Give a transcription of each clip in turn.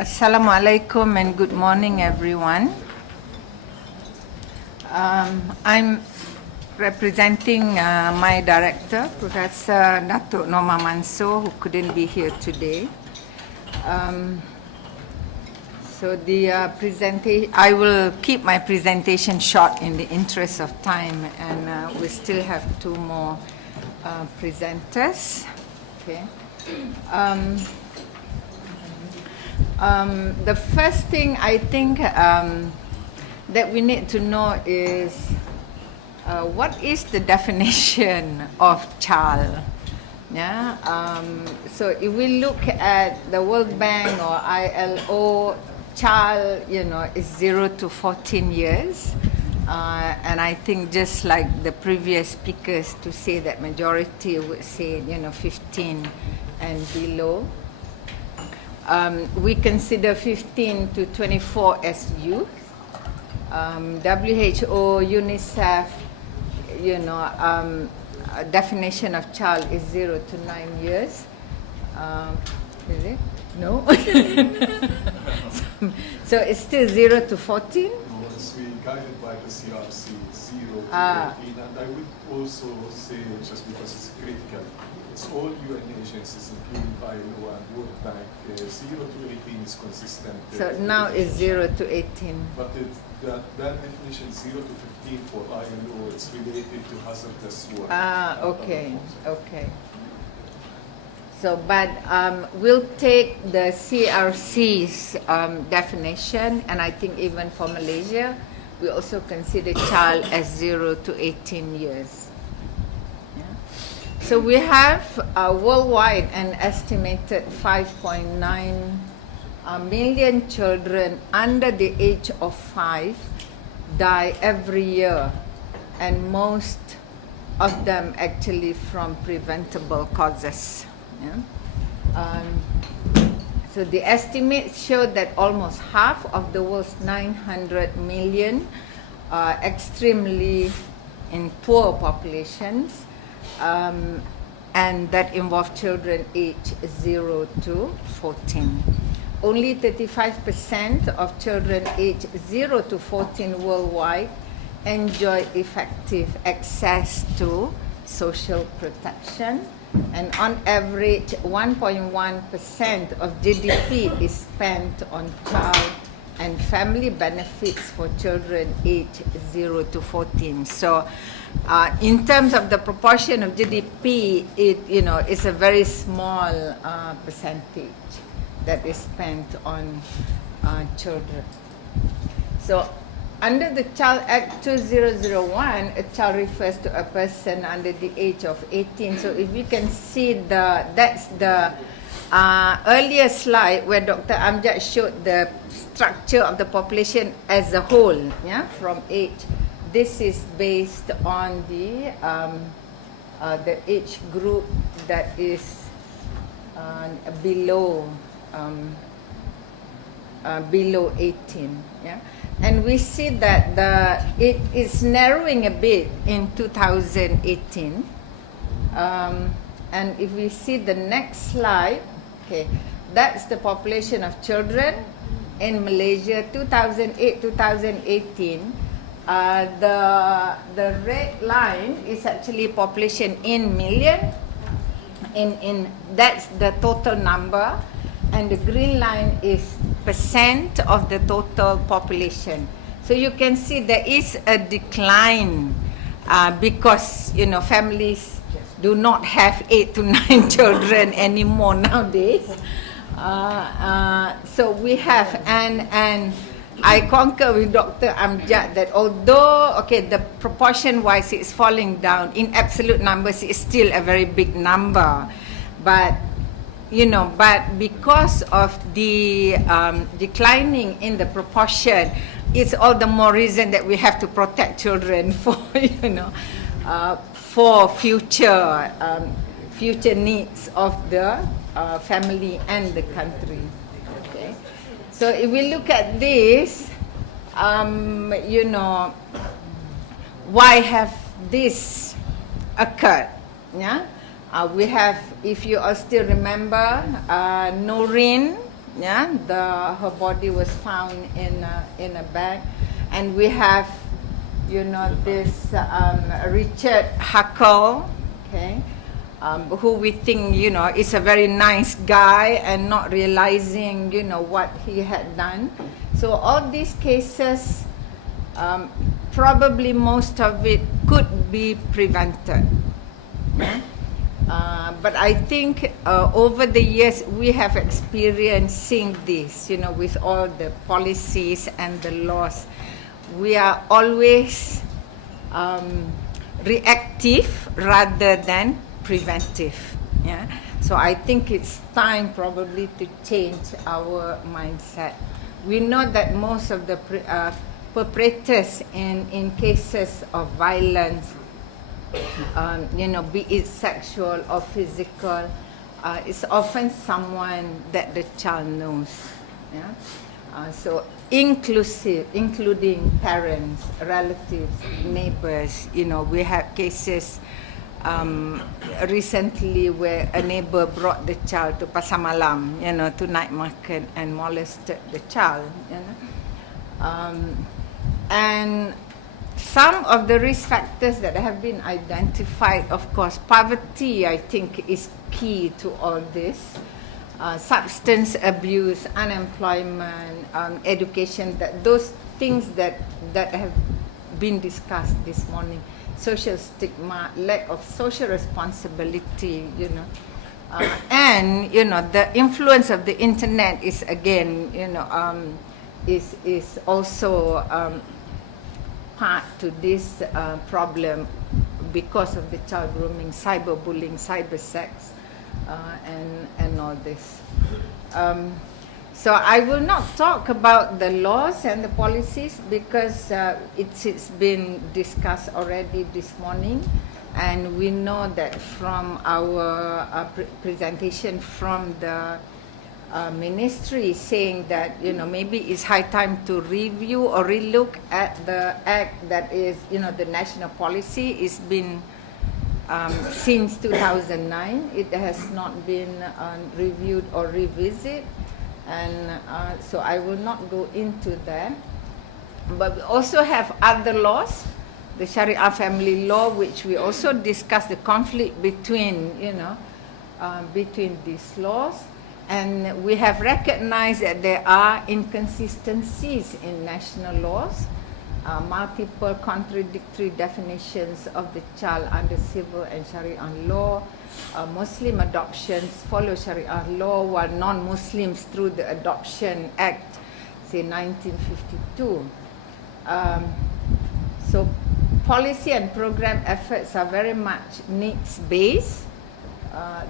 Assalamualaikum and good morning, everyone. I'm representing my director, Professor Dato Noor, who couldn't be here today. So the presentation, I will keep my presentation short in the interest of time, and we still have two more presenters. Okay. The first thing I think that we need to know is what is the definition of child? Yeah. So if we look at the World Bank or ILO, child, is 0 to 14 years. And I think just like the previous speakers to say that majority would say, 15 and below. We consider 15 to 24 as youth. WHO, UNICEF, definition of child is 0 to 9 years. Is it? No? So it's still 0 to 14? No, it's guided by the CRC, 0 to 18. And I would also say, just because it's critical, it's all UN agencies, including ILO and World Bank, 0 to 18 is consistent. So now it's 0 to 18. But that definition, 0 to 15 for ILO, it's related to hazardous work. Okay. So, but we'll take the CRC's definition, and I think even for Malaysia, we also consider child as 0 to 18 years. Yeah. So we have worldwide an estimated 5.9 million children under the age of 5 die every year, and most of them actually from preventable causes. Yeah. So the estimates show that almost half of the world's 900 million are extremely in poor populations, and that involve children aged 0 to 14. Only 35% of children aged 0 to 14 worldwide enjoy effective access to social protection. And on average, 1.1% of GDP is spent on child and family benefits for children aged 0 to 14. So, in terms of the proportion of GDP, it's a very small percentage that is spent on children. So, under the Child Act 2001, a child refers to a person under the age of 18. So if you can see that's the earlier slide where Dr. Amjad showed the structure of the population as a whole, from age. This is based on the age group that is below 18. Yeah. And we see that it is narrowing a bit in 2018. And if we see the next slide, okay, that's the population of children in Malaysia, 2008-2018. The red line is actually population in million. That's the total number. And the green line is percent of the total population. So you can see there is a decline because families do not have 8 to 9 children anymore nowadays. So we have, and I concur with Dr. Amjad that although the proportion wise it's falling down, in absolute numbers it's still a very big number, but because of the declining in the proportion, it's all the more reason that we have to protect children for, for future needs of the family and the country. Okay. So if we look at this, why have this occurred? Yeah. We have, if you all still remember, Noor, Yeah, her body was found in a bag, and we have, you know, this Richard Huckle, okay, who we think, you know, is a very nice guy and not realizing, you know, what he had done. So all these cases, probably most of it could be prevented. Yeah? But I think over the years we have experienced seeing this, you know, with all the policies and the laws. We are always reactive rather than preventive. Yeah? So I think it's time probably to change our mindset. We know that most of the perpetrators in cases of violence, you know, be it sexual or physical, it's often someone that the child knows. Yeah? So including parents, relatives, neighbors. You know, we have cases recently where a neighbor brought the child to Pasar Malam, you know, to night market and molested the child. You know? And some of the risk factors that have been identified, of course, poverty, I think, is key to all this. Substance abuse, unemployment, education, those things that have been discussed this morning. Social stigma, lack of social responsibility, you know. And, you know, the influence of the internet is, again, you know, is also part to this problem because of the child grooming, cyberbullying, cyber sex, and all this. So I will not talk about the laws and the policies because it's been discussed already this morning, and we know that from our presentation from the ministry saying that, you know, maybe it's high time to review or relook at the act that is, you know, the national policy. It's been since 2009. It has not been reviewed or revisited, and so I will not go into that. But we also have other laws, the Sharia family law, which we also discussed the conflict between, you know, between these laws. And we have recognized that there are inconsistencies in national laws, multiple contradictory definitions of the child under civil and Sharia law. Muslim adoptions follow Sharia law, while non-Muslims through the Adoption Act, say 1952. So policy and program efforts are very much needs-based.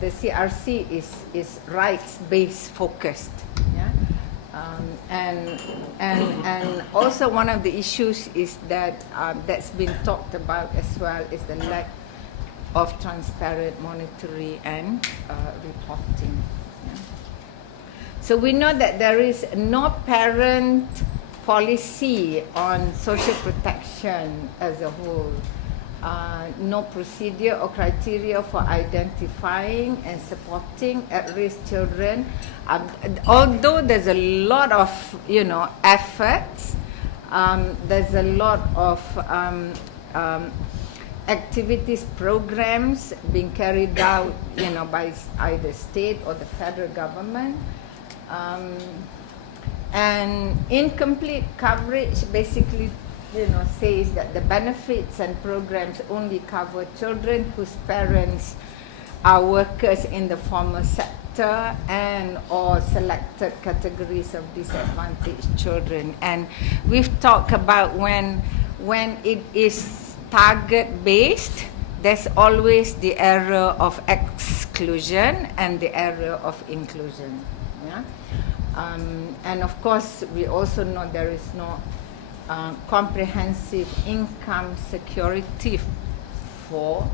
The CRC is rights-based focused, yeah? And also one of the issues is that that's been talked about as well is the lack of transparent monitoring and reporting. Yeah? So we know that there is no parent policy on social protection as a whole. No procedure or criteria for identifying and supporting at-risk children. Although there's a lot of, you know, efforts, there's a lot of activities, programs being carried out, you know, by either state or the federal government. And incomplete coverage basically, you know, says that the benefits and programs only cover children whose parents are workers in the formal sector and or selected categories of disadvantaged children. And we've talked about when it is target-based, there's always the error of exclusion and the error of inclusion. Yeah? And of course, we also know there is no comprehensive income security for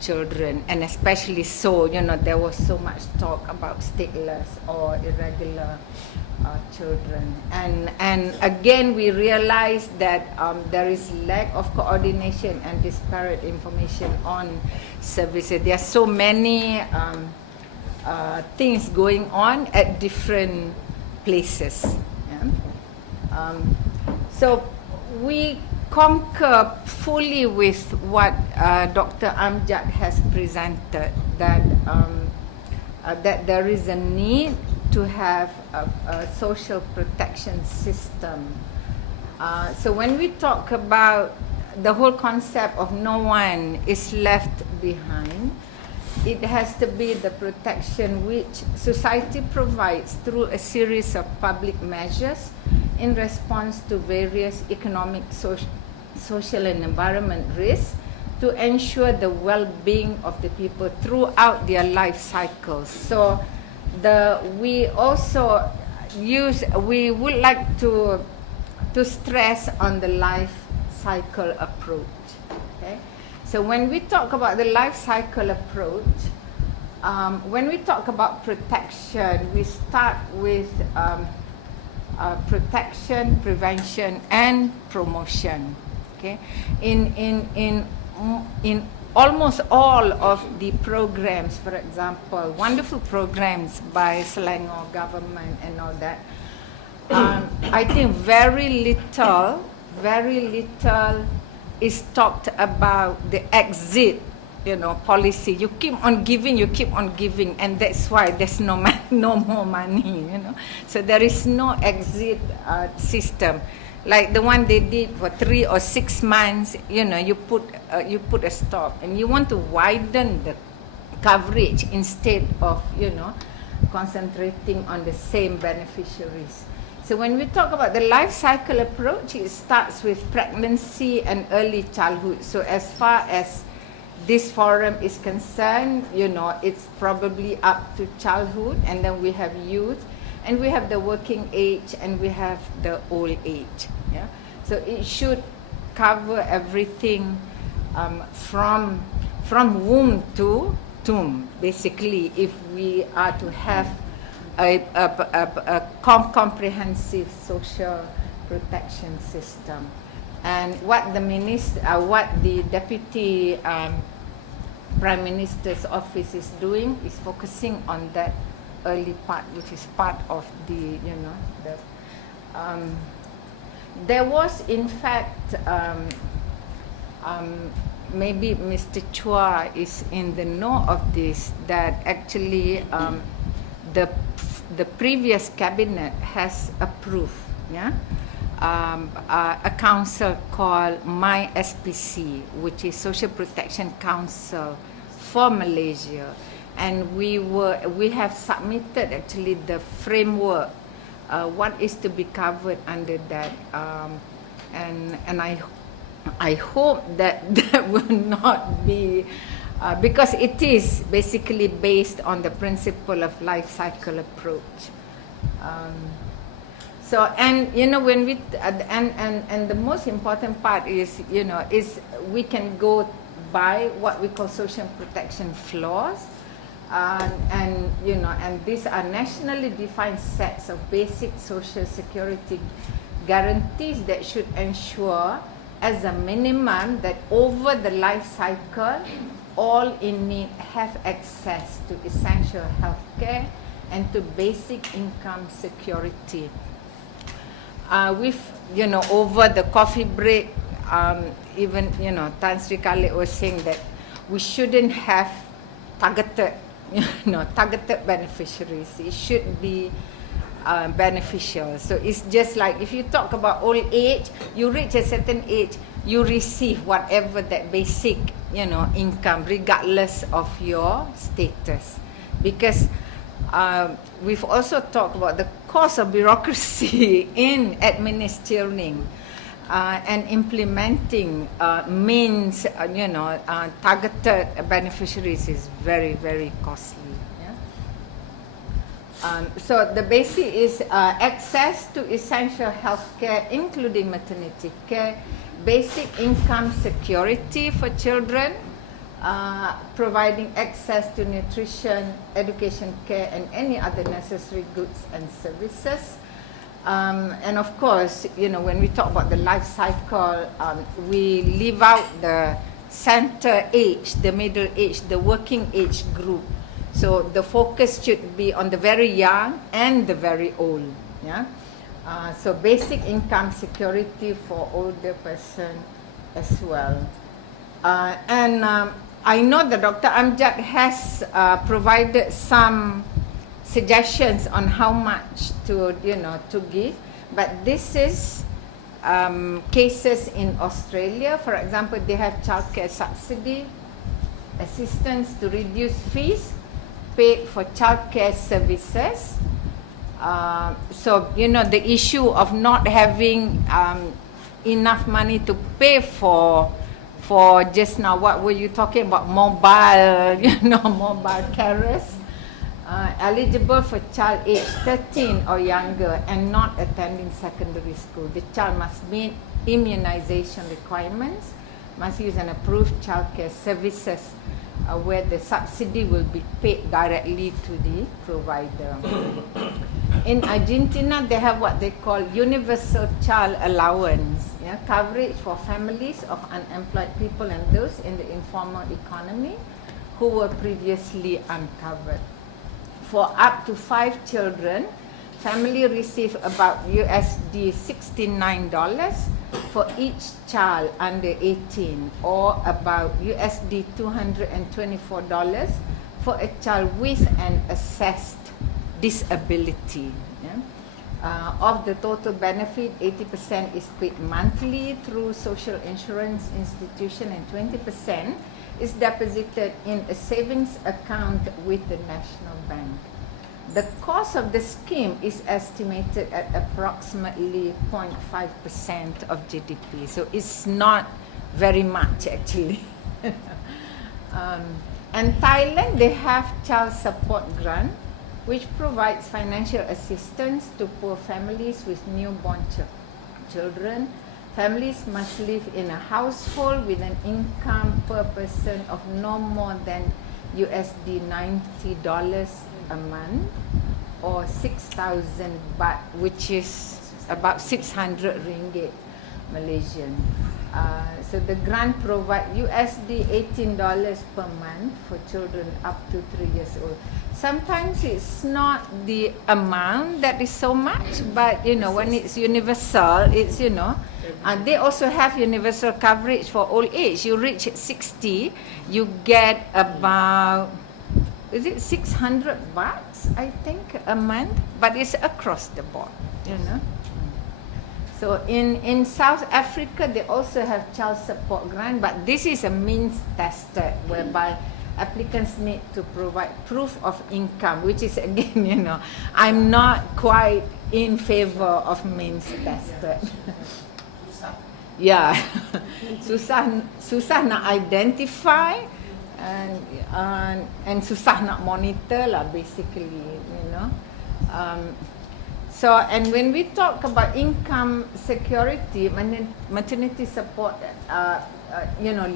children, and especially so, you know, there was so much talk about stateless or irregular children, and again we realized that there is lack of coordination and disparate information on services. There are so many things going on at different places. Yeah? So we concur fully with what Dr. Amjad has presented, that that there is a need to have a social protection system. So when we talk about the whole concept of no one is left behind, it has to be the protection which society provides through a series of public measures in response to various economic, social and environment risks to ensure the well-being of the people throughout their life cycles. So we also we would like to stress on the life cycle approach. Okay? So when we talk about the life cycle approach, when we talk about protection, we start with protection, prevention, and promotion. Okay, in almost all of the programs, for example, wonderful programs by Selangor government and all that, I think very little is talked about the exit, policy. You keep on giving, and that's why there's no more money, So there is no exit system, like the one they did for 3 or 6 months. You put a stop, and you want to widen the coverage instead of concentrating on the same beneficiaries. So when we talk about the life cycle approach, it starts with pregnancy and early childhood. So as far as this forum is concerned, it's probably up to childhood, and then we have youth, and we have the working age, and we have the old age. Yeah? So it should cover everything from womb to tomb, basically, if we are to have a comprehensive social protection system. And what the Deputy Prime Minister's office is doing is focusing on that early part, which is part of the, there was in fact, maybe Mr. Chua is in the know of this, that actually the previous cabinet has approved, a council called MySPC, which is Social Protection Council for Malaysia, and we have submitted actually the framework, what is to be covered under that, and I hope that will not be. Because it is basically based on the principle of life cycle approach. So, and when we and the most important part is is we can go by what we call social protection floors, and these are nationally defined sets of basic social security guarantees that should ensure, as a minimum, that over the life cycle, all in need have access to essential health care and to basic income security. We've, over the coffee break, even, Tan Sri Khalid was saying that we shouldn't have targeted beneficiaries. It should be beneficial. So it's just like if you talk about old age, you reach a certain age, you receive whatever that basic income, regardless of your status. Because we've also talked about the cost of bureaucracy in administering and implementing means, targeted beneficiaries is very, very costly. So the basic is access to essential health care, including maternity care, basic income security for children, providing access to nutrition, education care, and any other necessary goods and services. And of course, when we talk about the life cycle, we leave out the center age, the middle age, the working age group. So the focus should be on the very young and the very old. Yeah. So basic income security for older person as well. And I know that Dr. Amjad has provided some suggestions on how much to give, but this is cases in Australia. For example, they have childcare subsidy, assistance to reduce fees paid for childcare services. So the issue of not having enough money to pay for just now, what were you talking about, mobile mobile carers, eligible for child age 13 or younger and not attending secondary school. The child must meet immunization requirements, must use an approved childcare services where the subsidy will be paid directly to the provider. In Argentina, they have what they call universal child allowance, coverage for families of unemployed people and those in the informal economy who were previously uncovered. For up to 5 children, family receive about USD $69 for each child under 18, or about USD $224 for a child with an assessed disability. Of the total benefit, 80% is paid monthly through social insurance institution and 20% is deposited in a savings account with the National Bank. The cost of the scheme is estimated at approximately 0.5% of GDP. So it's not very much actually. And Thailand, they have child support grant, which provides financial assistance to poor families with newborn children. Families must live in a household with an income per person of no more than USD $90 a month, or 6,000 baht, which is about 600 ringgit Malaysian. So the grant provides USD $18 per month for children up to 3 years old. Sometimes it's not the amount that is so much, but when it's universal, it's they also have universal coverage for old age. You reach 60, you get about, is it 600 baht, I think, a month, but it's across the board, So in South Africa, they also have child support grant, but this is a means tested, whereby applicants need to provide proof of income, which is again, I'm not quite in favor of means tested. Yeah, susah nak identify and susah nak monitor lah, basically, So, and when we talk about income security, maternity support,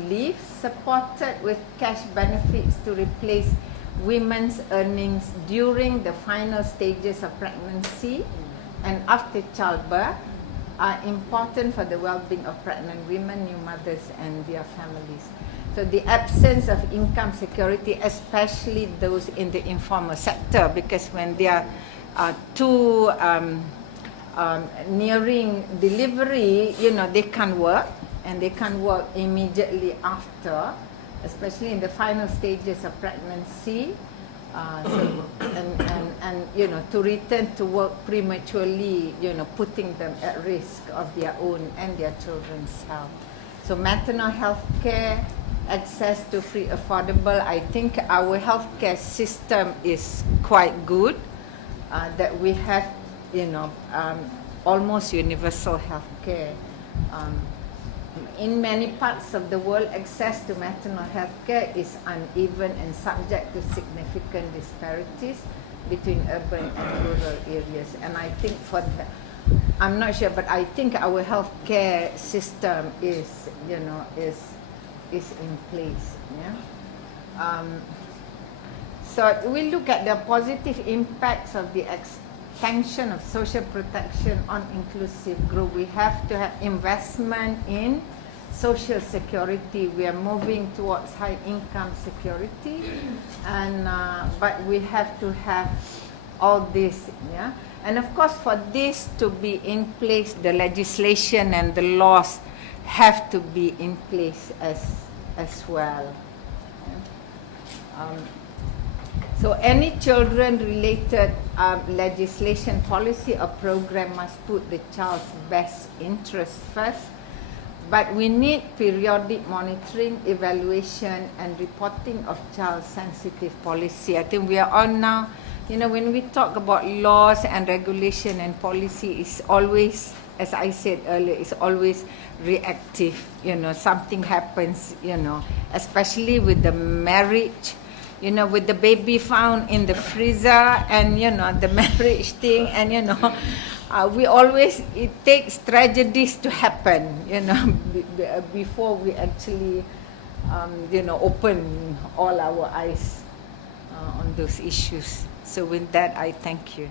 leave supported with cash benefits to replace women's earnings during the final stages of pregnancy and after childbirth are important for the well-being of pregnant women, new mothers, and their families. So the absence of income security, especially those in the informal sector, because when they are nearing delivery, they can't work, and they can't work immediately after, especially in the final stages of pregnancy. To return to work prematurely, putting them at risk of their own and their children's health. So maternal health care, access to free, affordable. I think our healthcare system is quite good. That we have, almost universal healthcare. In many parts of the world, access to maternal healthcare is uneven and subject to significant disparities between urban and rural areas. And I think I'm not sure, but I think our healthcare system is in place. Yeah. So we look at the positive impacts of the expansion of social protection on inclusive group. We have to have investment in social security. We are moving towards high income security, and but we have to have all this, yeah. And of course, for this to be in place, the legislation and the laws have to be in place as well. So any children-related legislation, policy or program must put the child's best interest first. But we need periodic monitoring, evaluation, and reporting of child-sensitive policy. I think we are on now. You know, when we talk about laws and regulation and policy, it's always, as I said earlier, it's always reactive. You know, something happens, you know, especially with the marriage, you know, with the baby found in the freezer and, you know, the marriage thing and, you know, we always, it takes tragedies to happen, you know, before we actually, you know, open all our eyes on those issues. So with that, I thank you.